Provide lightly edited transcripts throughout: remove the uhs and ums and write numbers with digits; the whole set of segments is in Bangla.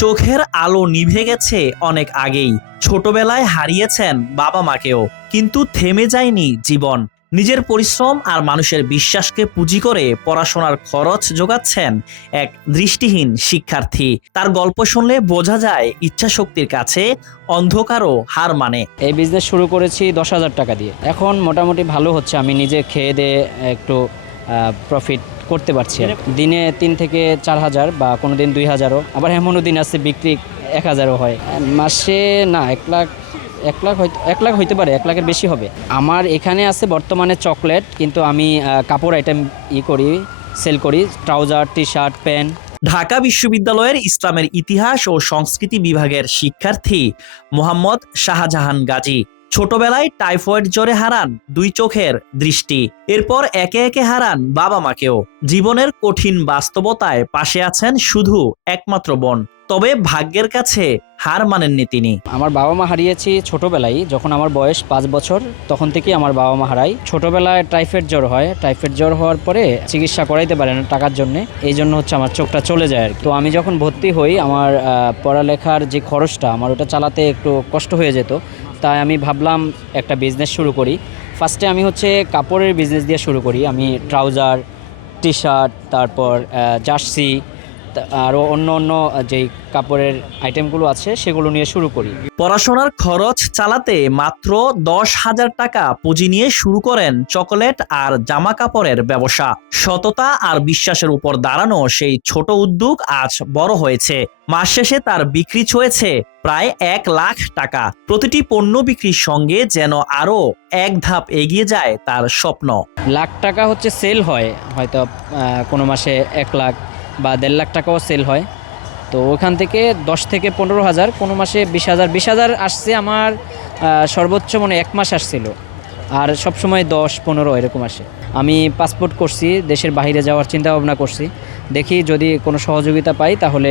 চোখের আলো নিভে গেছে অনেক আগেই। ছোটবেলায় হারিয়েছেন বাবা মাকেও, কিন্তু থেমে যায়নি জীবন। নিজের পরিশ্রম আর মানুষের বিশ্বাসকে পুঁজি করে পড়াশোনার খরচ যোগাচ্ছেন এক দৃষ্টিহীন শিক্ষার্থী। তার গল্প শুনলে বোঝা যায় ইচ্ছাশক্তির কাছে অন্ধকারও হার মানে। এই বিজনেস শুরু করেছি 10,000 টাকা দিয়ে। এখন মোটামুটি ভালো হচ্ছে, আমি নিজে খেয়ে দিয়ে একটু প্রফিট করতে পারছি। দিনে 3 থেকে 4,000 বা কোনো দিন 2,000ও, আবার এমনও দিন আছে বিক্রি 1,000ও হয়। মাসে না 1 লাখ হইতে পারে, 1 লাখের বেশি হবে। আমার এখানে আছে বর্তমানে চকলেট, কিন্তু আমি কাপড় আইটেম সেল করি, trouser, T shirt, pant. Dhaka বিশ্ববিদ্যালয়ের ইসলামের ইতিহাস ও সংস্কৃতি বিভাগের শিক্ষার্থী মোহাম্মদ শাহজাহান গাজী ছোটবেলায় টাইফয়েড জ্বরে হারান 2 চোখের দৃষ্টি। এরপর একে একে হারান বাবা মাকেও। জীবনের কঠিন বাস্তবতায় পাশে আছেন শুধু একমাত্র বোন। তবে ভাগ্যের কাছে হার মানেননি তিনি। আমার বাবা মা হারিয়েছি ছোটবেলায়, যখন আমার বয়স 5 বছর, তখন থেকেই আমার বাবা মা হারায়। ছোটবেলায় টাইফয়েড জ্বর হয়, টাইফয়েড জ্বর হওয়ার পরে চিকিৎসা করাইতে পারে না টাকার জন্য, এই জন্য হচ্ছে আমার চোখটা চলে যায় আর কি। তো আমি যখন ভর্তি হই, আমার পড়ালেখার যে খরচটা, আমার ওটা চালাতে একটু কষ্ট হয়ে যেত। তাই আমি ভাবলাম একটা বিজনেস শুরু করি। ফার্স্টে আমি হচ্ছে কাপড়ের বিজনেস দিয়ে শুরু করি। আমি ট্রাউজার, টি শার্ট, তারপর জার্সি, আরও অন্য যেই কাপড়ের আইটেমগুলো আছে সেগুলো নিয়ে শুরু করি। পড়াশোনার খরচ চালাতে মাত্র 10,000 টাকা পুঁজি নিয়ে শুরু করেন চকোলেট আর জামা কাপড়ের ব্যবসা। সততা আর বিশ্বাসের উপর দাঁড়ানো সেই ছোট উদ্যোগ আজ বড় হয়েছে। মাস শেষে তার বিক্রি ছুঁয়েছে প্রায় 1 লাখ টাকা। প্রতিটি পণ্য বিক্রির সঙ্গে যেন আরো এক ধাপ এগিয়ে যায় তার স্বপ্ন। লাখ টাকা হচ্ছে সেল হয়, হয়তো কোনো মাসে 1 লাখ বা 1.5 লাখ টাকাও সেল হয়। তো ওখান থেকে 10 থেকে 15,000, কোনো মাসে 20,000 আসছে। আমার সর্বোচ্চ 1 মাস আসছিল, আর সবসময় 10-15 এরকম আসে। আমি পাসপোর্ট করছি, দেশের বাইরে যাওয়ার চিন্তা ভাবনা করছি। দেখি যদি কোনো সহযোগিতা পাই তাহলে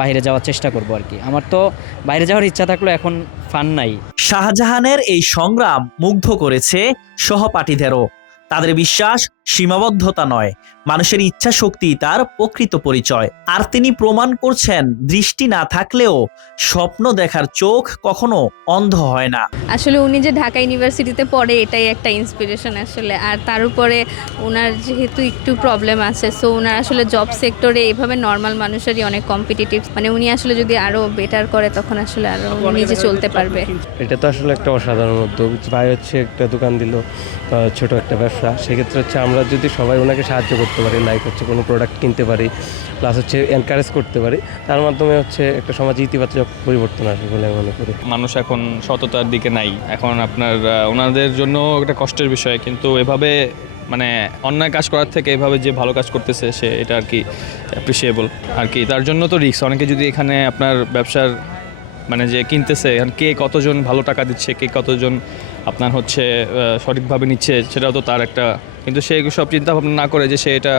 বাইরে যাওয়ার চেষ্টা করব আর কি। আমার তো বাইরে যাওয়ার ইচ্ছা থাকলেও এখন ফান্ড নাই। শাহজাহানের এই সংগ্রাম মুগ্ধ করেছে সহপাঠীদেরও। তাদের বিশ্বাস সীমাবদ্ধতা নয়, মানুষের ইচ্ছা শক্তি তার প্রকৃত পরিচয়। আর তিনি প্রমাণ করছেন দৃষ্টি না থাকলেও স্বপ্ন দেখার চোখ কখনো অন্ধ হয় না। আসলে উনি যে ঢাকা ইউনিভার্সিটিতে পড়ে, এটাই একটা ইন্সপিরেশন আসলে। আর তার উপরে ওনার যেহেতু একটু প্রবলেম আছে, সো ওনার আসলে জব সেক্টরে এইভাবে নর্মাল মানুষেরই অনেক কম্পিটিটিভ। উনি আসলে যদি আরও বেটার করে তখন আসলে আরও নিজে চলতে পারবে। এটা তো আসলে একটা অসাধারণ উদ্যোগ। ভাই হচ্ছে একটা দোকান দিল, ছোট একটা ব্যবসা। সেক্ষেত্রে হচ্ছে আমরা যদি সবাই ওনাকে সাহায্য করতে পারি, লাইক হচ্ছে কোনো প্রোডাক্ট কিনতে পারি, প্লাস হচ্ছে এনকারেজ করতে পারি, তার মাধ্যমে হচ্ছে একটা সমাজে ইতিবাচক পরিবর্তন আসবে বলে আমি মনে করি। মানুষ এখন সততার দিকে নাই। এখন আপনার ওনাদের জন্য একটা কষ্টের বিষয়, কিন্তু এভাবে অন্যায় কাজ করার থেকে এভাবে যে ভালো কাজ করতেছে সে এটা আর কি অ্যাপ্রিসিয়েবল আর কি। তার জন্য তো রিস্ক। অনেকে যদি এখানে আপনার ব্যবসার যে কিনতেছে, কে কতজন ভালো টাকা দিচ্ছে, কে কতজন আপনার হচ্ছে সঠিকভাবে নিচ্ছে, সেটাও তো তার একটা, কিন্তু সে সব চিন্তা ভাবনা না করে যে সে এটা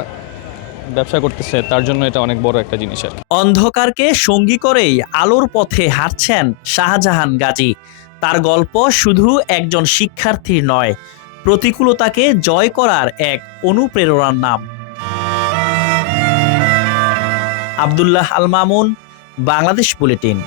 ব্যবসা করতেছে, তার জন্য এটা অনেক বড় একটা জিনিস। অন্ধকারকে সঙ্গী করেই আলোর পথে হাঁটছেন শাহজাহান গাজী। তার গল্প শুধু একজন শিক্ষার্থীর নয়, প্রতিকূলতাকে জয় করার এক অনুপ্রেরণার নাম। আব্দুল্লাহ আল মামুন, বাংলাদেশ বুলেটিন।